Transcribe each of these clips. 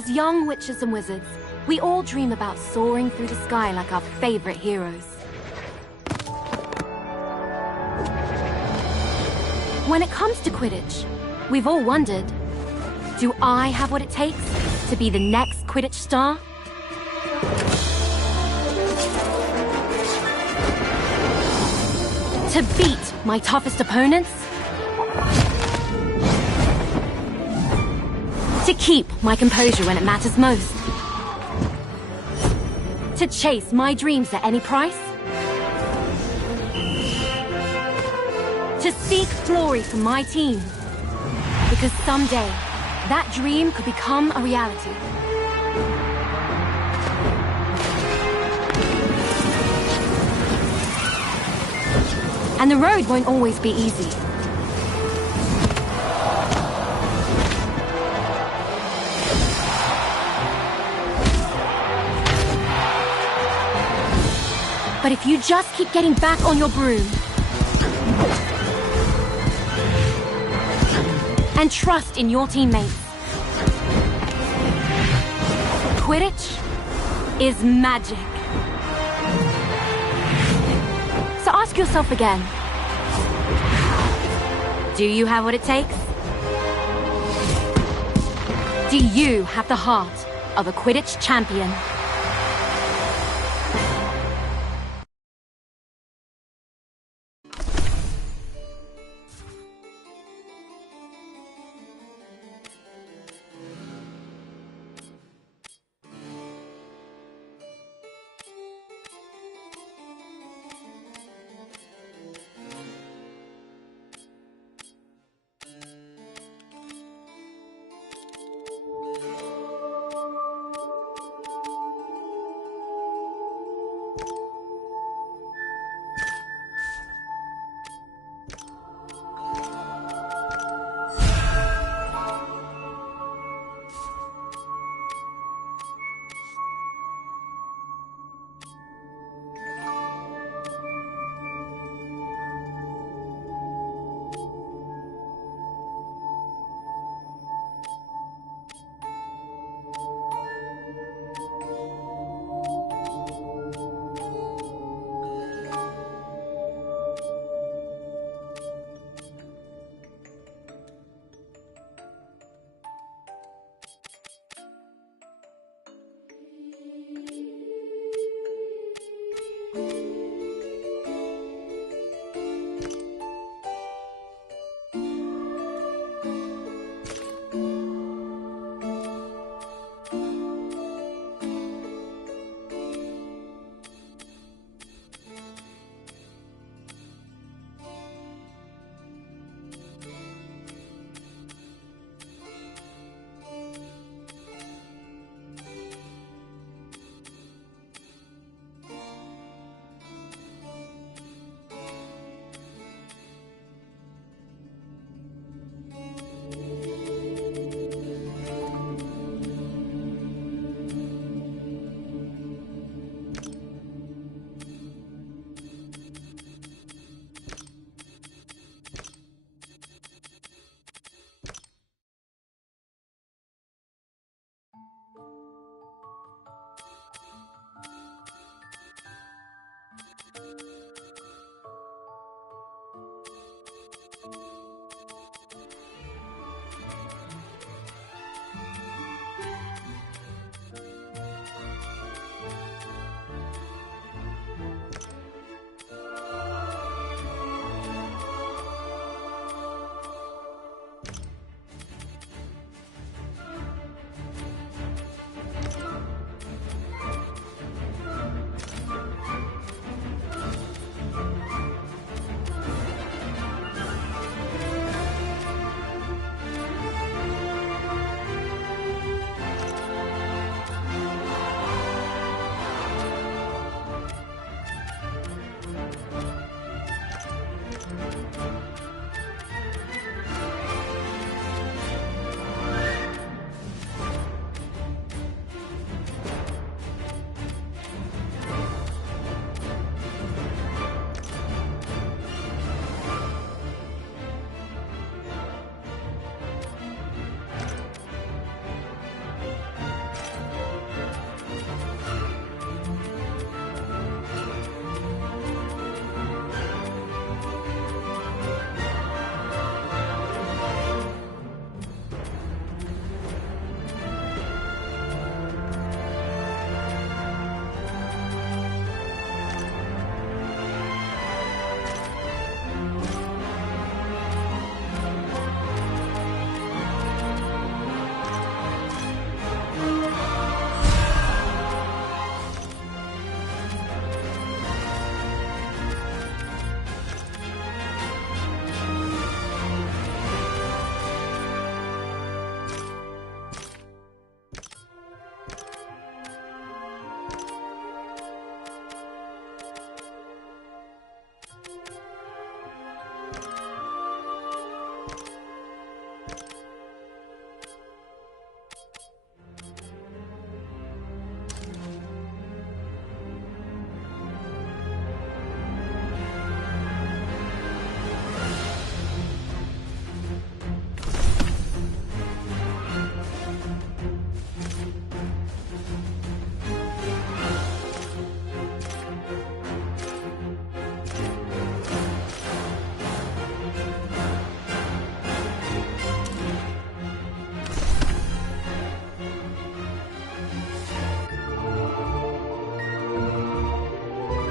As young witches and wizards, we all dream about soaring through the sky like our favorite heroes. When it comes to Quidditch, we've all wondered, do I have what it takes to be the next Quidditch star? To beat my toughest opponents? To keep my composure when it matters most? To chase my dreams at any price? To seek glory for my team? Because someday, that dream could become a reality. And the road won't always be easy. But if you just keep getting back on your broom and trust in your teammates, Quidditch is magic. So ask yourself again, do you have what it takes? Do you have the heart of a Quidditch champion?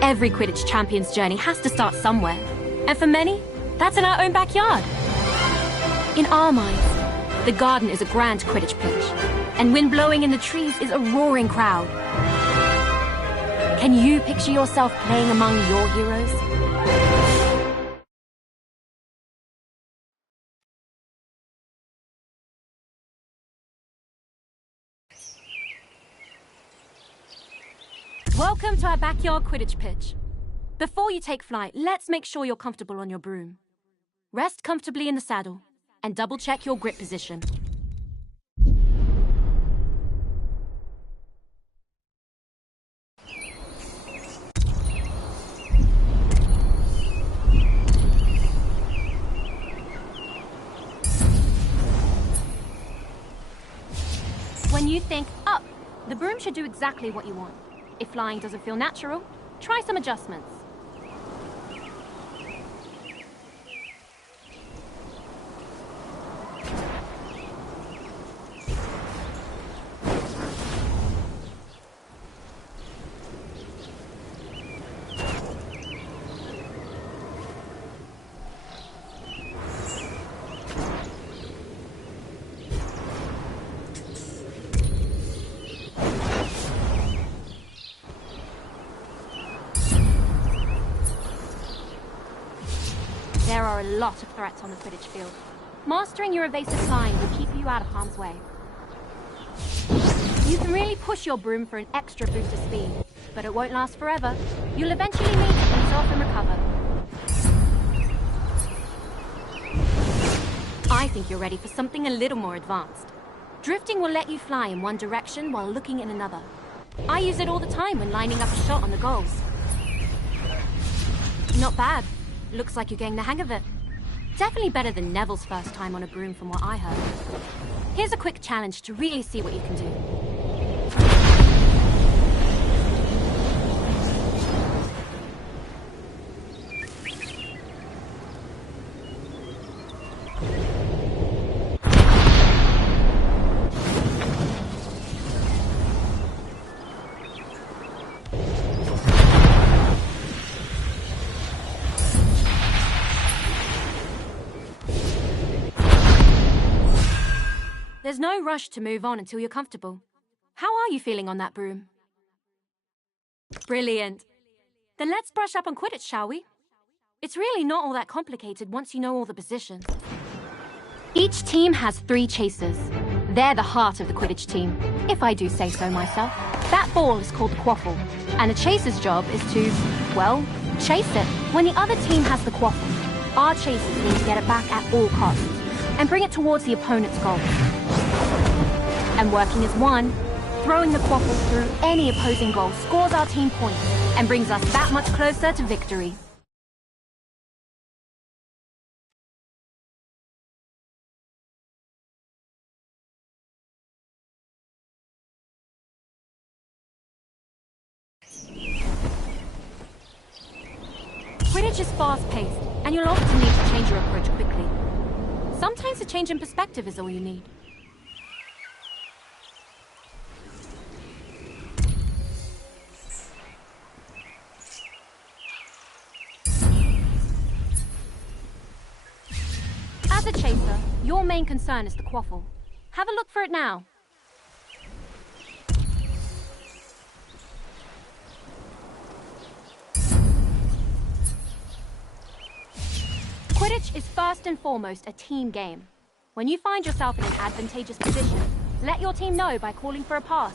Every Quidditch champion's journey has to start somewhere. And for many, that's in our own backyard. In our minds, the garden is a grand Quidditch pitch, and wind blowing in the trees is a roaring crowd. Can you picture yourself playing among your heroes? Welcome to our backyard Quidditch pitch. Before you take flight, let's make sure you're comfortable on your broom. Rest comfortably in the saddle and double-check your grip position. When you think up, the broom should do exactly what you want. If flying doesn't feel natural, try some adjustments. There are a lot of threats on the Quidditch field. Mastering your evasive flying will keep you out of harm's way. You can really push your broom for an extra boost of speed, but it won't last forever. You'll eventually need to ease off and recover. I think you're ready for something a little more advanced. Drifting will let you fly in one direction while looking in another. I use it all the time when lining up a shot on the goals. Not bad. Looks like you're getting the hang of it. Definitely better than Neville's first time on a broom from what I heard. Here's a quick challenge to really see what you can do. There's no rush to move on until you're comfortable. How are you feeling on that broom? Brilliant. Then let's brush up on Quidditch, shall we? It's really not all that complicated once you know all the positions. Each team has 3 chasers. They're the heart of the Quidditch team, if I do say so myself. That ball is called the quaffle, and the chaser's job is to, well, chase it. When the other team has the quaffle, our chasers need to get it back at all costs and bring it towards the opponent's goal. And working as one, throwing the quaffle through any opposing goal scores our team points and brings us that much closer to victory. Quidditch is fast-paced, and you'll often need to change your approach quickly. Sometimes a change in perspective is all you need. As a chaser, your main concern is the quaffle. Have a look for it now. Quidditch is first and foremost a team game. When you find yourself in an advantageous position, let your team know by calling for a pass.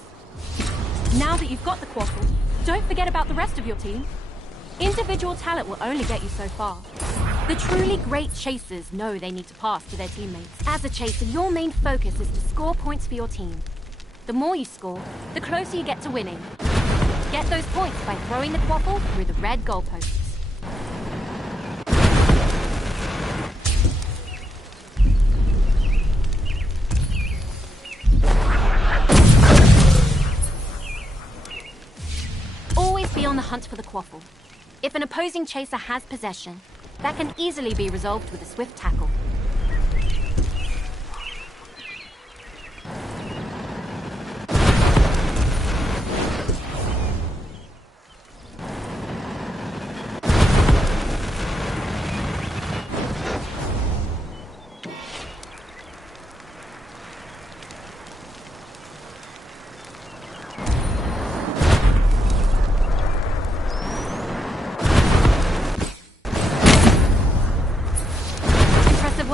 Now that you've got the quaffle, don't forget about the rest of your team. Individual talent will only get you so far. The truly great chasers know they need to pass to their teammates. As a chaser, your main focus is to score points for your team. The more you score, the closer you get to winning. Get those points by throwing the quaffle through the red goalposts. Always be on the hunt for the quaffle. If an opposing chaser has possession, that can easily be resolved with a swift tackle.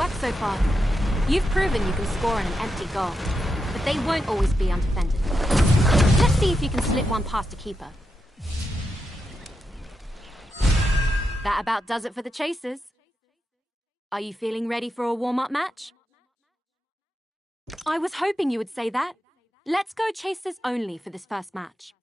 worked so far. You've proven you can score on an empty goal, but they won't always be undefended. Let's see if you can slip one past a keeper. That about does it for the chasers. Are you feeling ready for a warm-up match? I was hoping you would say that. Let's go chasers only for this first match.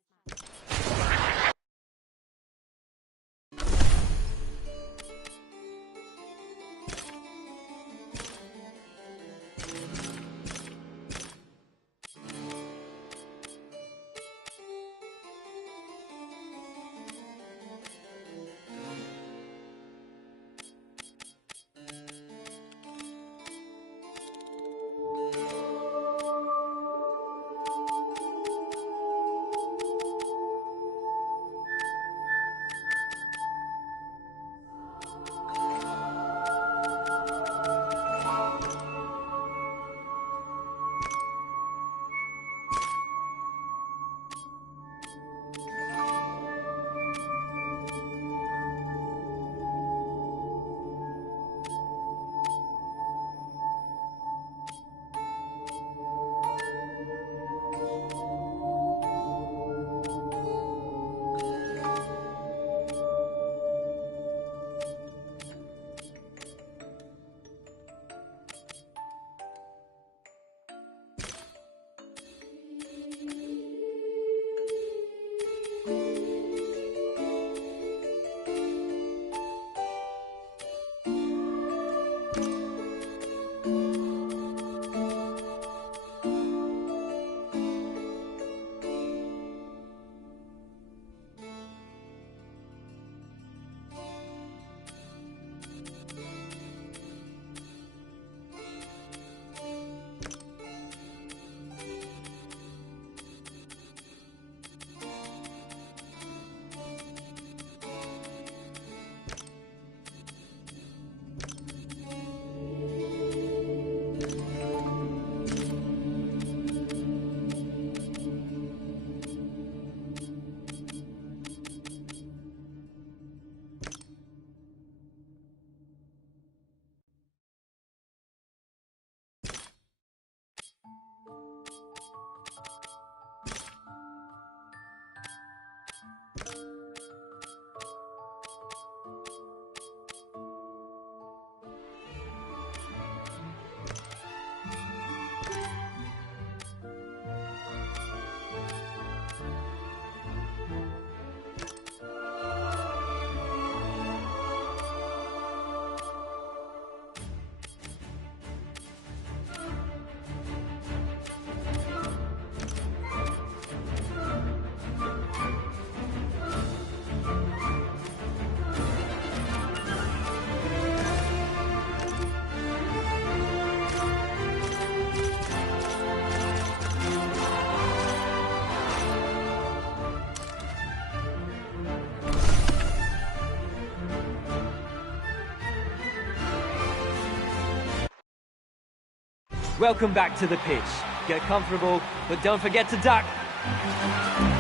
Welcome back to the pitch. Get comfortable, but don't forget to duck.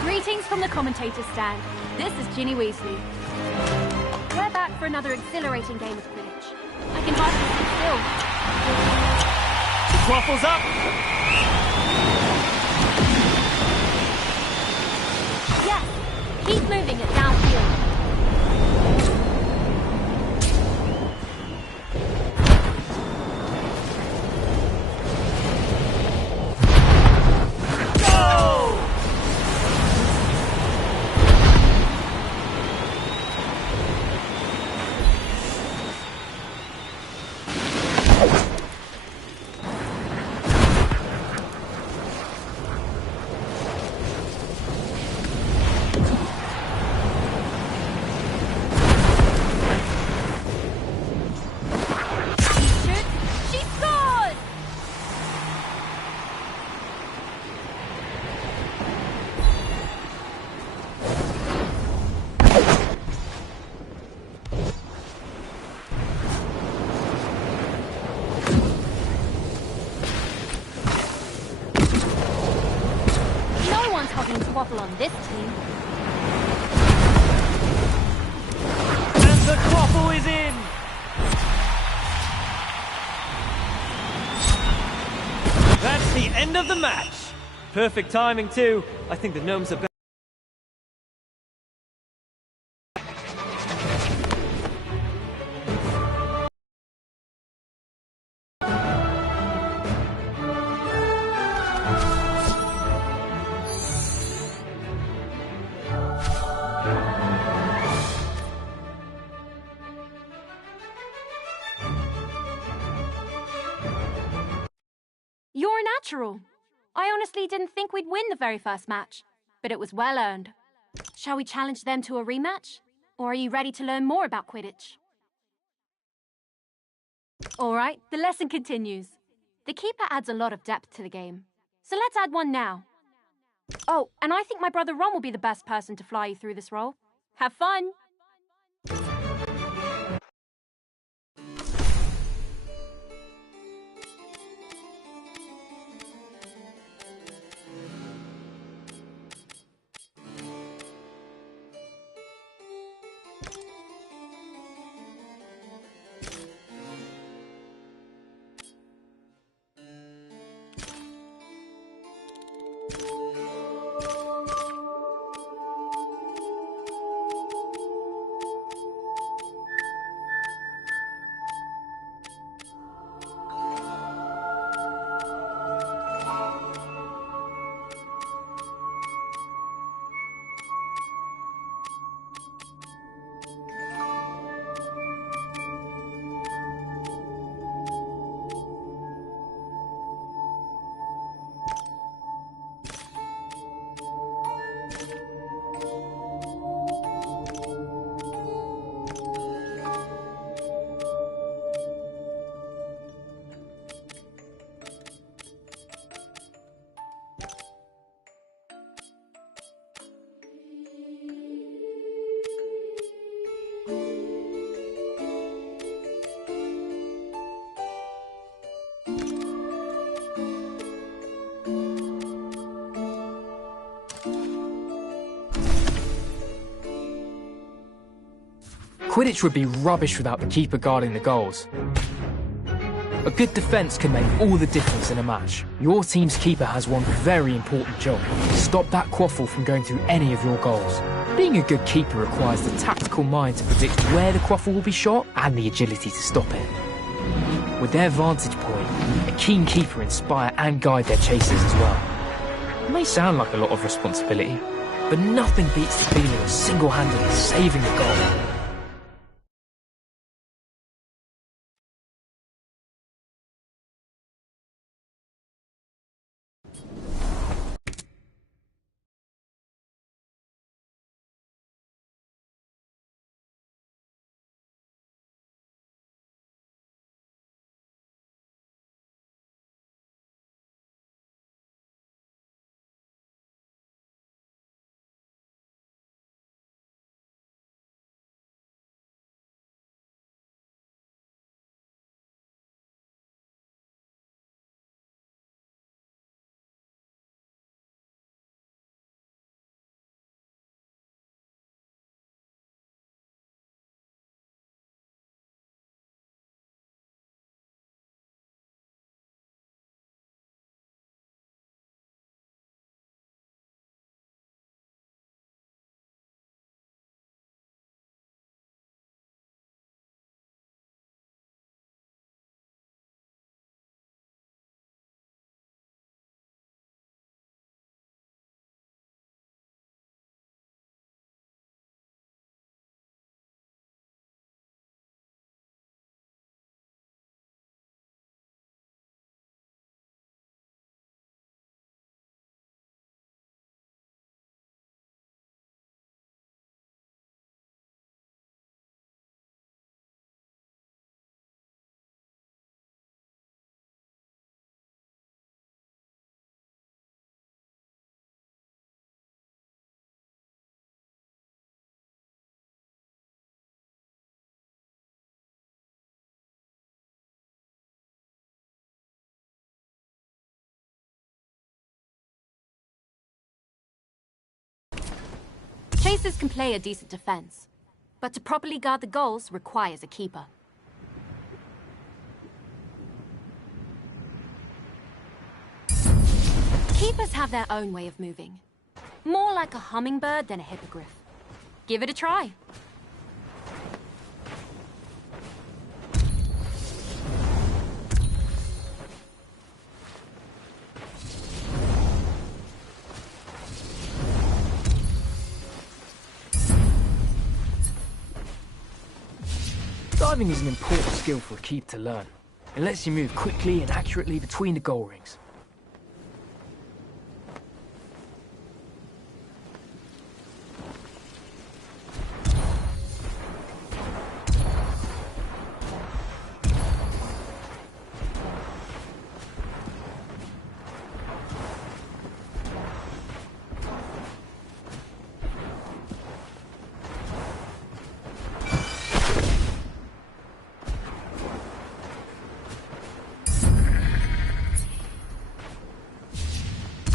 Greetings from the commentator's stand. This is Ginny Weasley. We're back for another exhilarating game of Quidditch. I can hardly sit still. Waffles up! Yes, keep moving it downfield. Waffle on this team. And the quaffle is in! end of the match. Perfect timing too. I think the gnomes are better. You're a natural. I honestly didn't think we'd win the very first match, but it was well earned. Shall we challenge them to a rematch? Or are you ready to learn more about Quidditch? All right, the lesson continues. The keeper adds a lot of depth to the game, so let's add one now. Oh, and I think my brother Ron will be the best person to fly you through this role. Have fun! Quidditch would be rubbish without the keeper guarding the goals. A good defence can make all the difference in a match. Your team's keeper has one very important job: stop that quaffle from going through any of your goals. Being a good keeper requires the tactical mind to predict where the quaffle will be shot and the agility to stop it. With their vantage point, a keen keeper inspire and guide their chasers as well. It may sound like a lot of responsibility, but nothing beats the feeling of single-handedly saving a goal. Chasers can play a decent defense, but to properly guard the goals requires a keeper. Keepers have their own way of moving. More like a hummingbird than a hippogriff. Give it a try. Diving is an important skill for a keeper to learn. It lets you move quickly and accurately between the goal rings.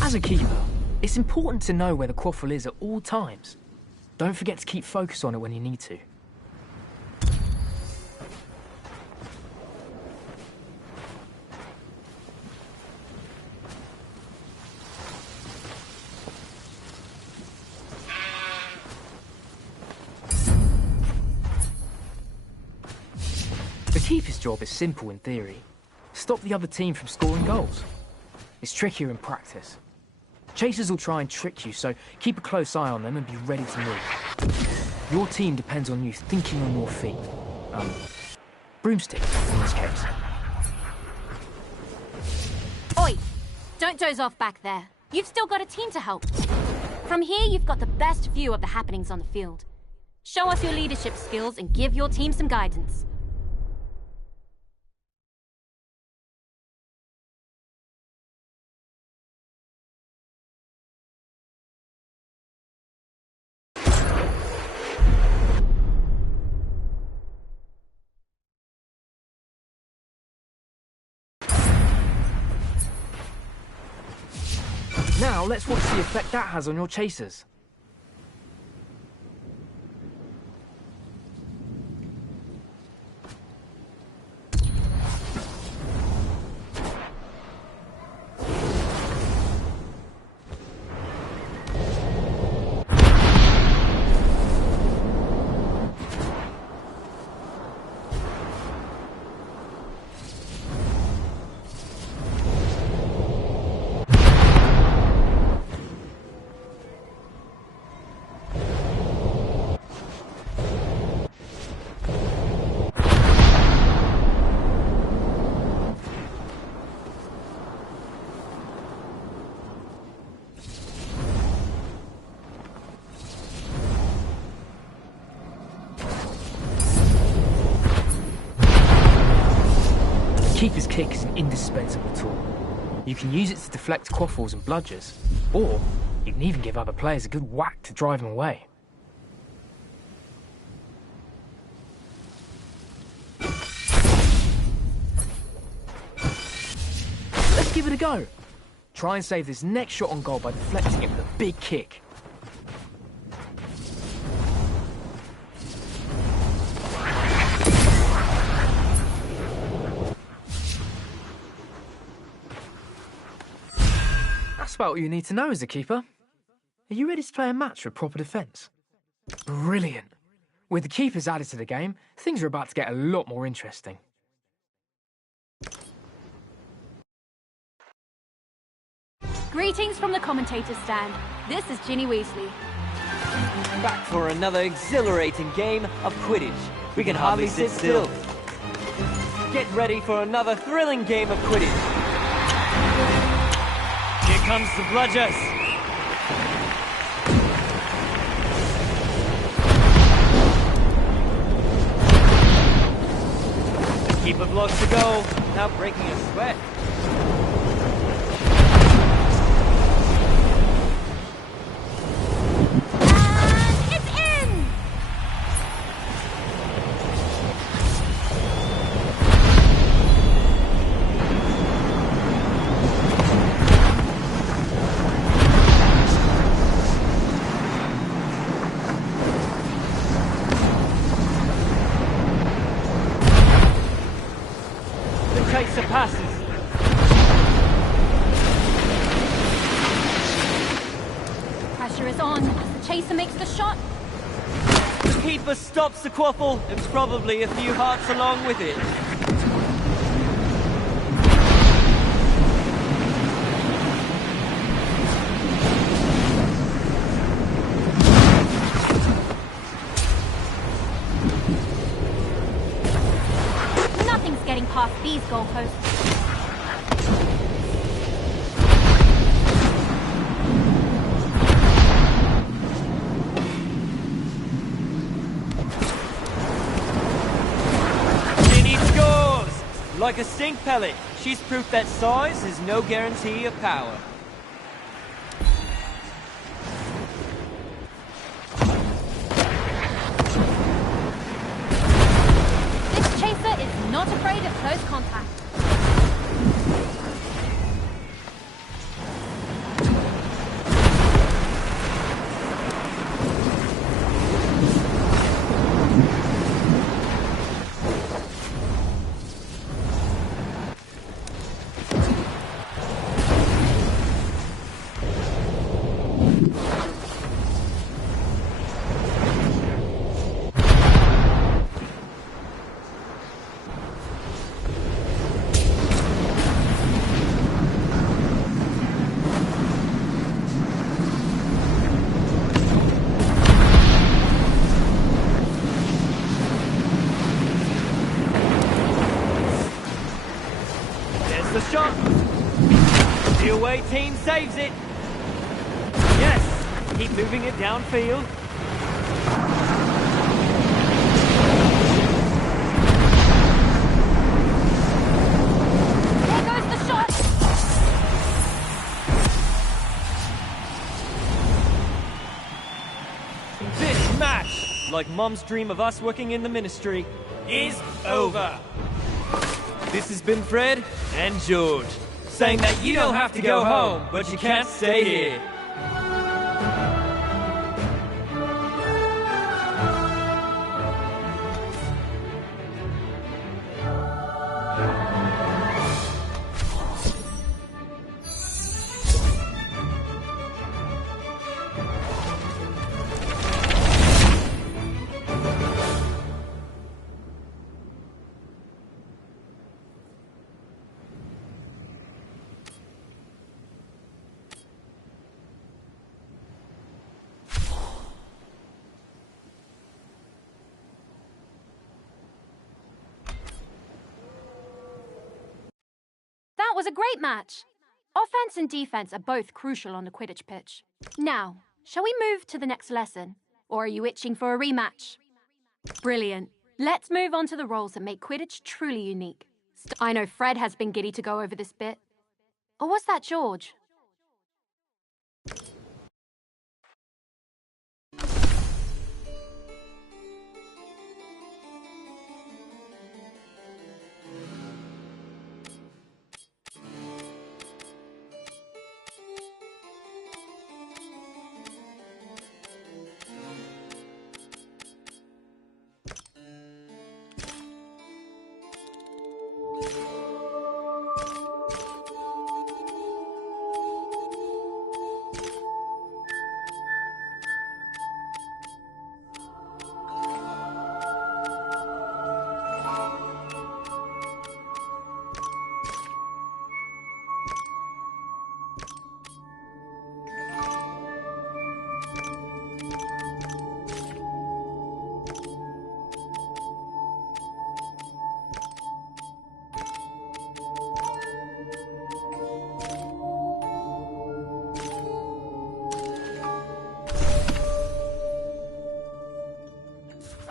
As a keeper, it's important to know where the quaffle is at all times. Don't forget to keep focus on it when you need to. The keeper's job is simple in theory. Stop the other team from scoring goals. It's trickier in practice. Chasers will try and trick you, so keep a close eye on them and be ready to move. Your team depends on you thinking on your feet. Broomstick, in this case. Oi! Don't doze off back there. You've still got a team to help. From here, you've got the best view of the happenings on the field. Show us your leadership skills and give your team some guidance. Now, let's watch the effect that has on your chasers. Keeper's kick is an indispensable tool. You can use it to deflect quaffles and bludgers, or you can even give other players a good whack to drive them away. Let's give it a go. Try and save this next shot on goal by deflecting it with a big kick. That's about all you need to know as a keeper. Are you ready to play a match with proper defence? Brilliant. With the keepers added to the game, things are about to get a lot more interesting. Greetings from the commentator's stand. This is Ginny Weasley. Back for another exhilarating game of Quidditch. We can hardly sit still. Get ready for another thrilling game of Quidditch. Here comes the bludgers. Keeper blocks the goal, now breaking a sweat. And it's in! The chaser passes. pressure is on as the chaser makes the shot. The keeper stops the quaffle, and probably a few hearts along with it. Nothing's getting past these goalposts. Like a stink pellet, she's proof that size is no guarantee of power. This chaser is not afraid of close contact. The shot! The away team saves it! Yes! Keep moving it downfield. There goes the shot! This match, like Mom's dream of us working in the ministry, is over. This has been Fred and George, saying that you don't have to go home, but you can't stay here. That was a great match. Offense and defense are both crucial on the Quidditch pitch. Now, shall we move to the next lesson? Or are you itching for a rematch? Brilliant. Let's move on to the roles that make Quidditch truly unique. I know Fred has been giddy to go over this bit. Or was that George?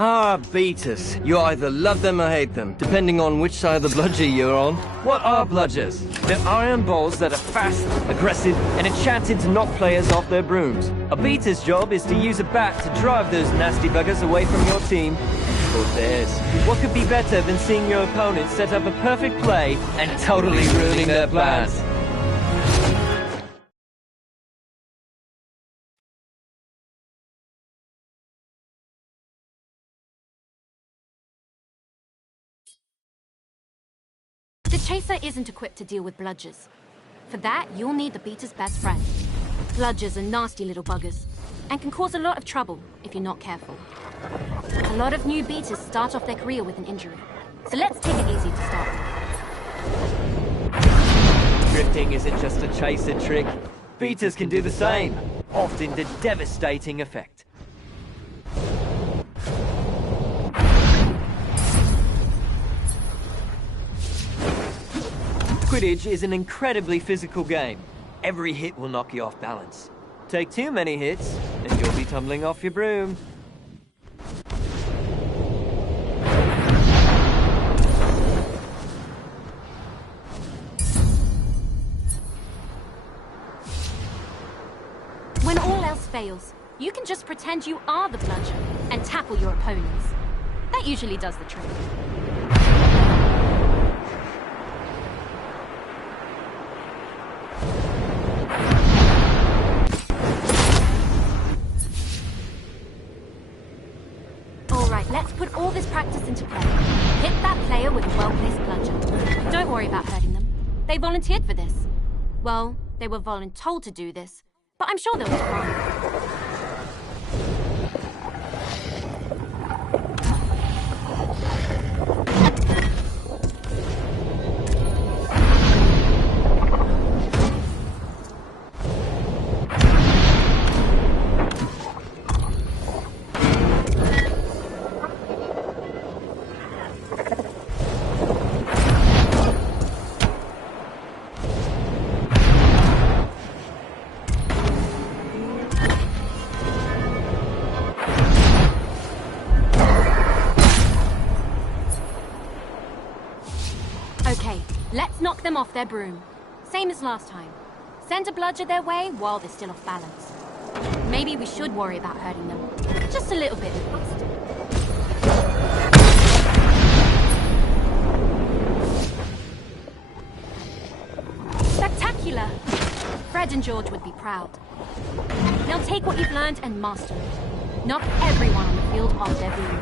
Ah, beaters. You either love them or hate them, depending on which side of the bludger you're on. What are bludgers? They're iron balls that are fast, aggressive, and enchanted to knock players off their brooms. A beater's job is to use a bat to drive those nasty buggers away from your team or theirs. What could be better than seeing your opponent set up a perfect play and totally ruining their plans? The chaser isn't equipped to deal with bludgers. For that, you'll need the beater's best friend. Bludgers are nasty little buggers. and can cause a lot of trouble if you're not careful. A lot of new beaters start off their career with an injury, so let's take it easy to start with. Drifting isn't just a chaser trick. Beaters can do the same, often to devastating effect. Quidditch is an incredibly physical game. Every hit will knock you off balance. Take too many hits, and you'll be tumbling off your broom. When all else fails, you can just pretend you are the bludger and tackle your opponents. That usually does the trick. Let's put all this practice into play. Hit that player with a well-placed bludger. Don't worry about hurting them. They volunteered for this. Well, they were voluntold to do this, but I'm sure they'll be fine. Okay, let's knock them off their broom. Same as last time. Send a bludger their way while they're still off balance. Maybe we should worry about hurting them. Just a little bit at least. Spectacular! Fred and George would be proud. Now take what you've learned and master it. Knock everyone on the field off their broom.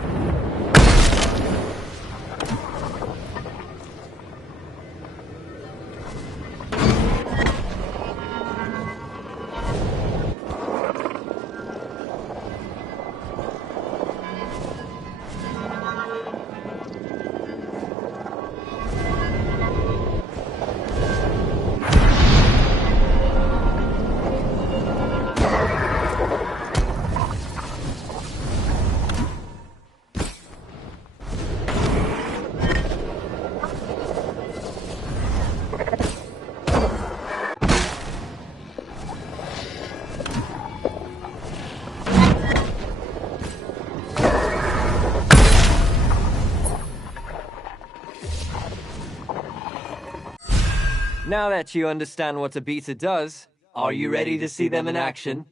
Now that you understand what a beater does, are you ready to see them in action?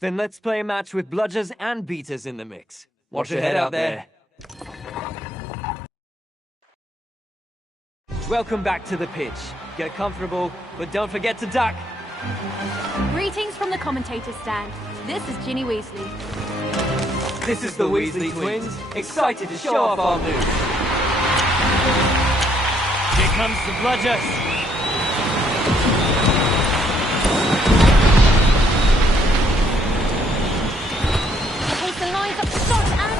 Then let's play a match with bludgers and beaters in the mix. Watch your head out there. Welcome back to the pitch. Get comfortable, but don't forget to duck. Greetings from the commentator's stand. This is Ginny Weasley. This is the Weasley twins, excited to show off our moves. Here comes the bludgers. The lines up shot and...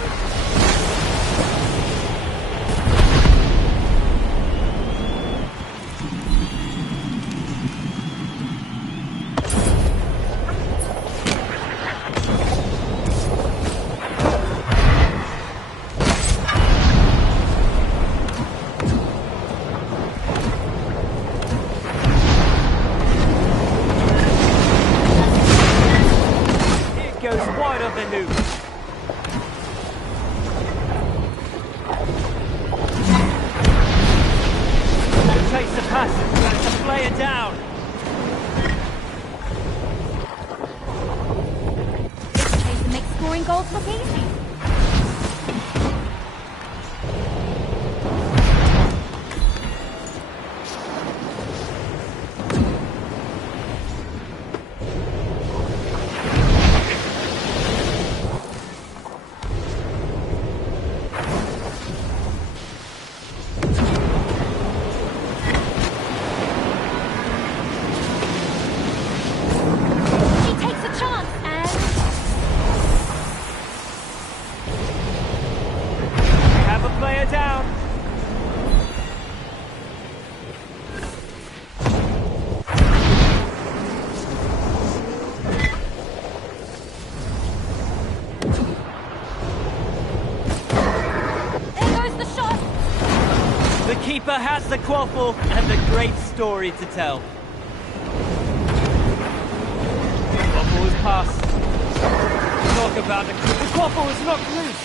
It goes wide of the loop. Chase the pass, got to play it down. This chase makes scoring goals look easy. keeper has the quaffle and a great story to tell. The quaffle is passed. Talk about the quaffle is knocked loose.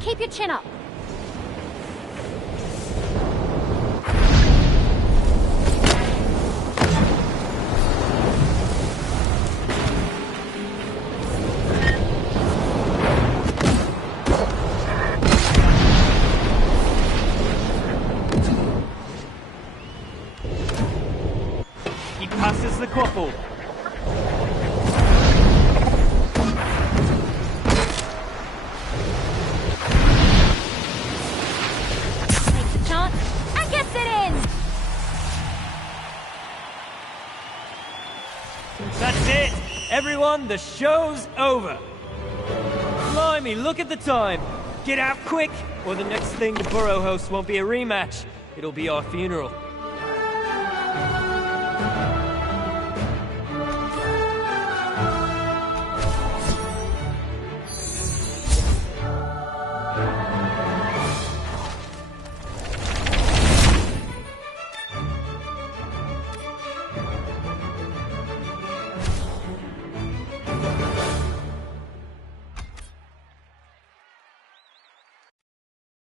Keep your chin up. He passes the quaffle. That's it! Everyone, the show's over! Blimey, look at the time! Get out quick, or the next thing the Burrow hosts won't be a rematch. It'll be our funeral.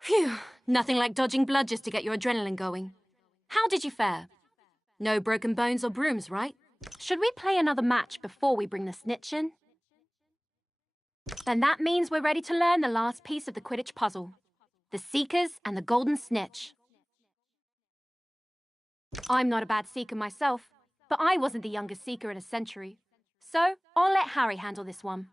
Phew, nothing like dodging bludgers to get your adrenaline going. How did you fare? No broken bones or brooms, right? Should we play another match before we bring the snitch in? Then that means we're ready to learn the last piece of the Quidditch puzzle. The Seekers and the Golden Snitch. I'm not a bad Seeker myself, but I wasn't the youngest Seeker in a century. So, I'll let Harry handle this one.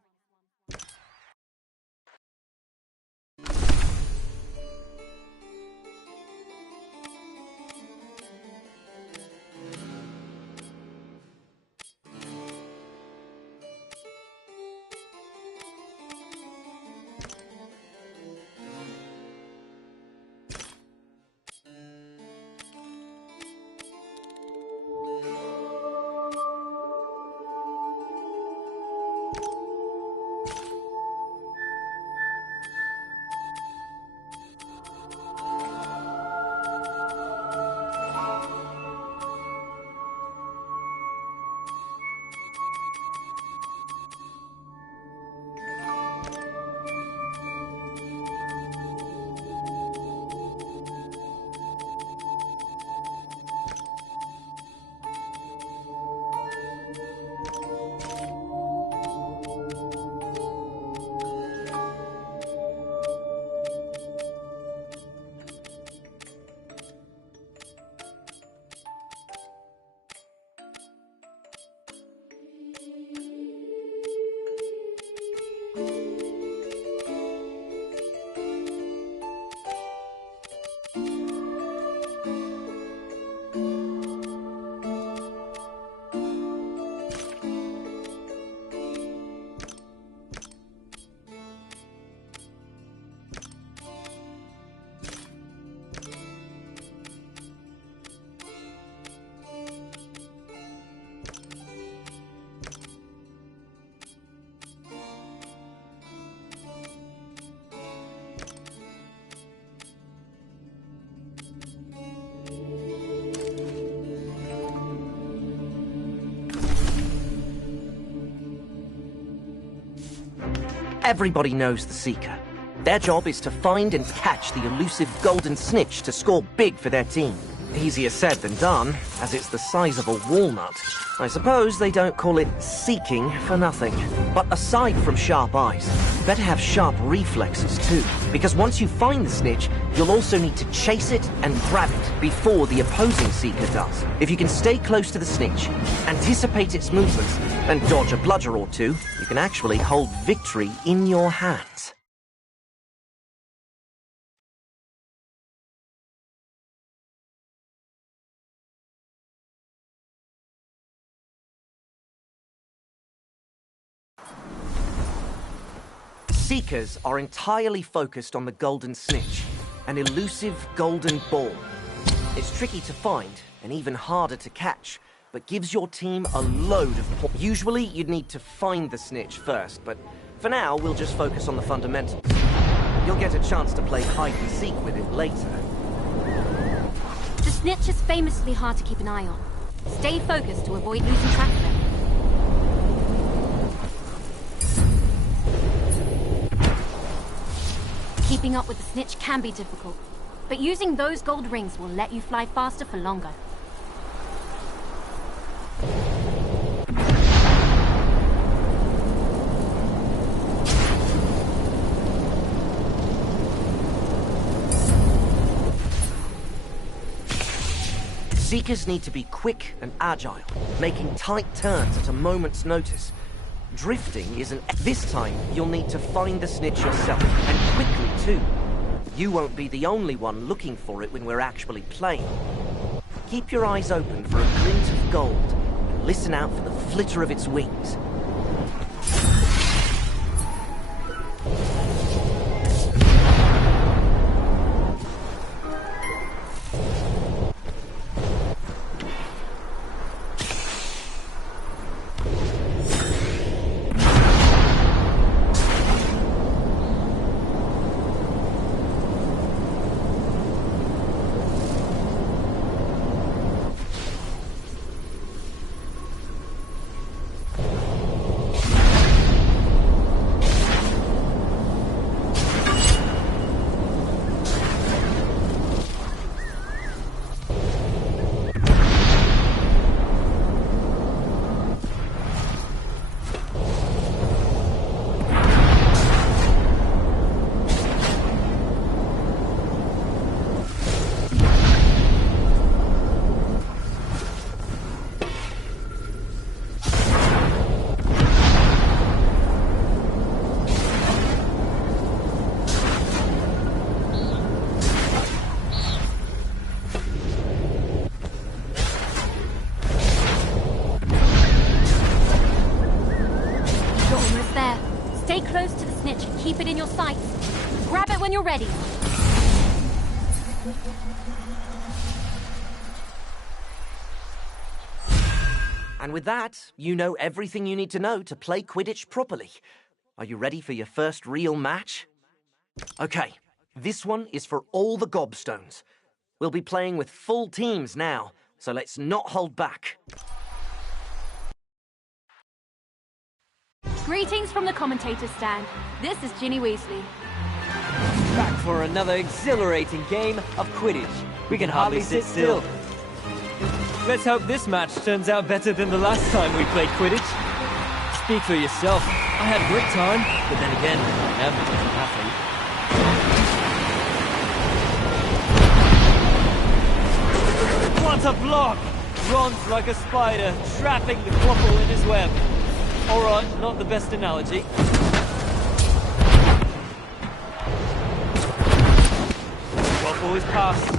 Everybody knows the Seeker. Their job is to find and catch the elusive Golden Snitch to score big for their team. Easier said than done, as it's the size of a walnut. I suppose they don't call it seeking for nothing. But aside from sharp eyes, you better have sharp reflexes too. Because once you find the snitch, you'll also need to chase it and grab it before the opposing Seeker does. If you can stay close to the snitch, anticipate its movements, and dodge a bludger or two, you can actually hold victory in your hands. Seekers are entirely focused on the golden snitch, an elusive golden ball. It's tricky to find and even harder to catch, but gives your team a load of points. Usually you'd need to find the snitch first, but for now we'll just focus on the fundamentals. You'll get a chance to play hide and seek with it later. The snitch is famously hard to keep an eye on. Stay focused to avoid losing track of it. Keeping up with the snitch can be difficult, but using those gold rings will let you fly faster for longer. Seekers need to be quick and agile, making tight turns at a moment's notice. Drifting isn't... This time, you'll need to find the snitch yourself, and quickly too. You won't be the only one looking for it when we're actually playing. Keep your eyes open for a glint of gold, and listen out for the flitter of its wings. Keep it in your sights. Grab it when you're ready. And with that, you know everything you need to know to play Quidditch properly. Are you ready for your first real match? Okay, this one is for all the gobstones. We'll be playing with full teams now, so let's not hold back. Greetings from the commentator's stand. This is Ginny Weasley. Back for another exhilarating game of Quidditch. We can hardly sit still. Let's hope this match turns out better than the last time we played Quidditch. Speak for yourself. I had a great time, but then again, I am a different athlete. What a block! Ron's like a spider, trapping the Quaffle in his web. Alright, not the best analogy. Quaffle is passed.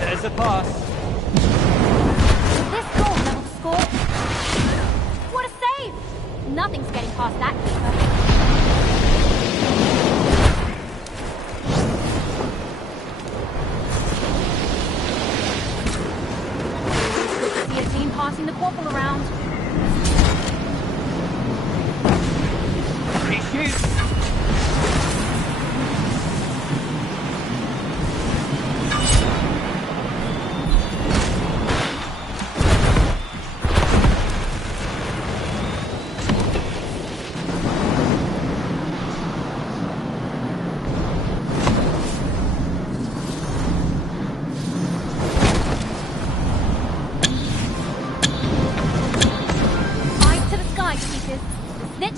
There's a pass. This goal level the score. What a save! Nothing's getting past that keeper. See a team passing the Quaffle around. He shoots.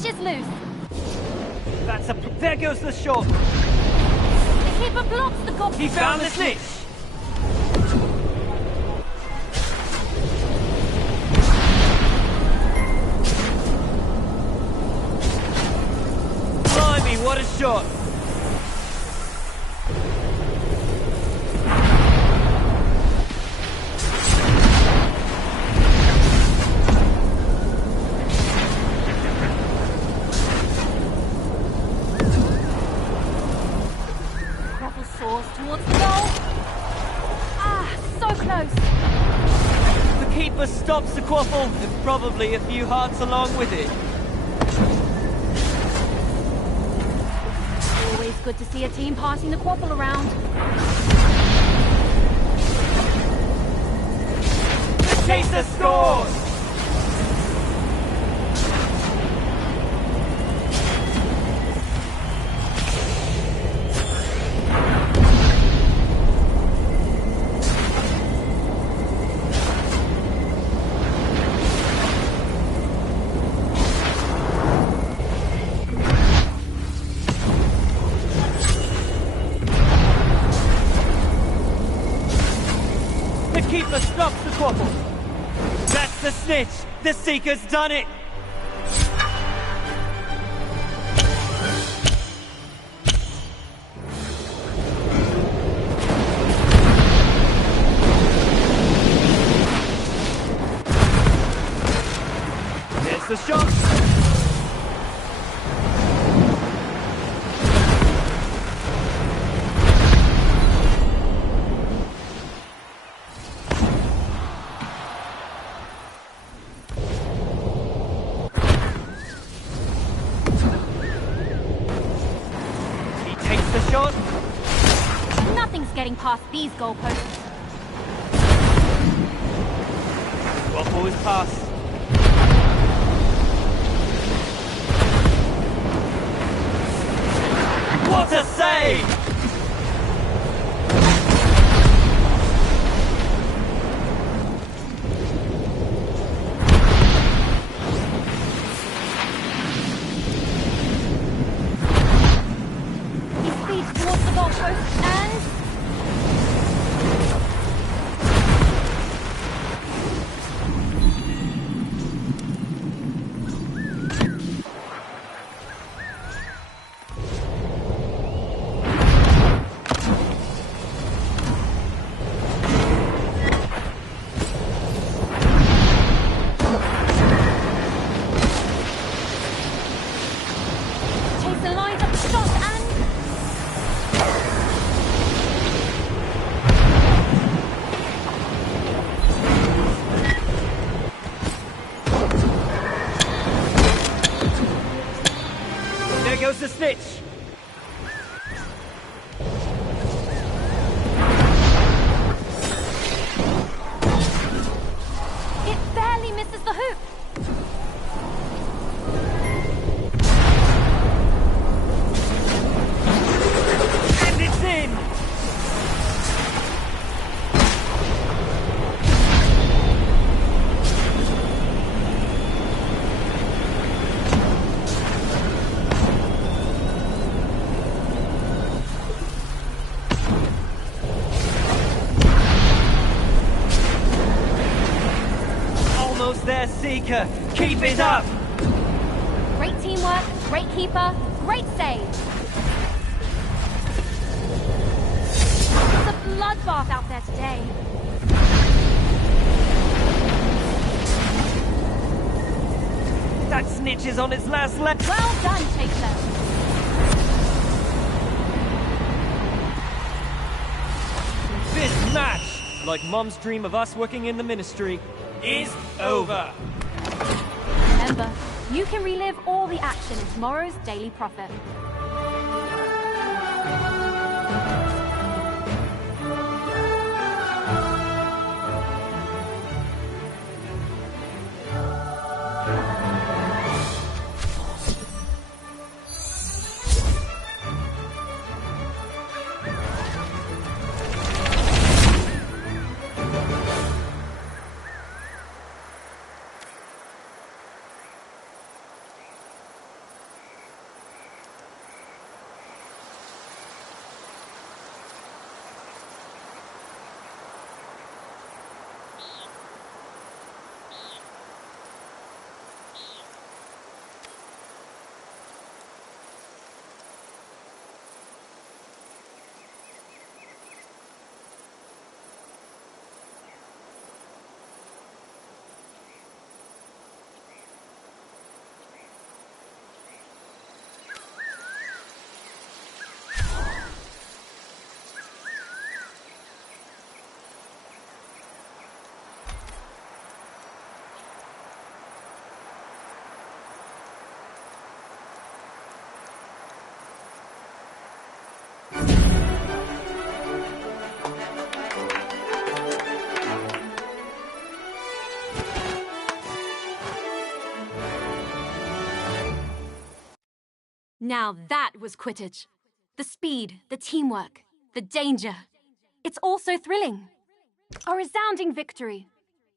snitch is loose. There goes the shot. The keeper blocks the goal. He found the snitch. Blimey, what a shot. Soars towards the goal. Ah, so close. The keeper stops the quaffle, and probably a few hearts along with it. Always good to see a team passing the quaffle around. The chaser scores! The keeper stops the quaffle. That's the snitch. The Seeker's done it. There's the shot. The shot. Nothing's getting past these goalposts. Waffle is past. What a save! Towards the goalpost and... Chaser lines up the shot and... There goes the snitch. It barely misses the hoop. And it's in. Almost there, Seeker. Keep it up. Great teamwork, great keeper, great save. It's a bloodbath out there today. That snitch is on its last leg. Well done, Chaser. This match, like Mom's dream of us working in the ministry, is over. Remember, you can relive all the action in tomorrow's Daily Prophet. Now that was Quidditch. The speed, the teamwork, the danger. It's all so thrilling. A resounding victory.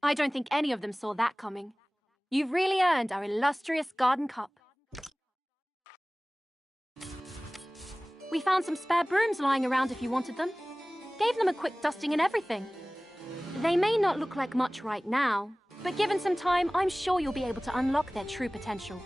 I don't think any of them saw that coming. You've really earned our illustrious Garden Cup. We found some spare brooms lying around if you wanted them. Gave them a quick dusting and everything. They may not look like much right now, but given some time, I'm sure you'll be able to unlock their true potential.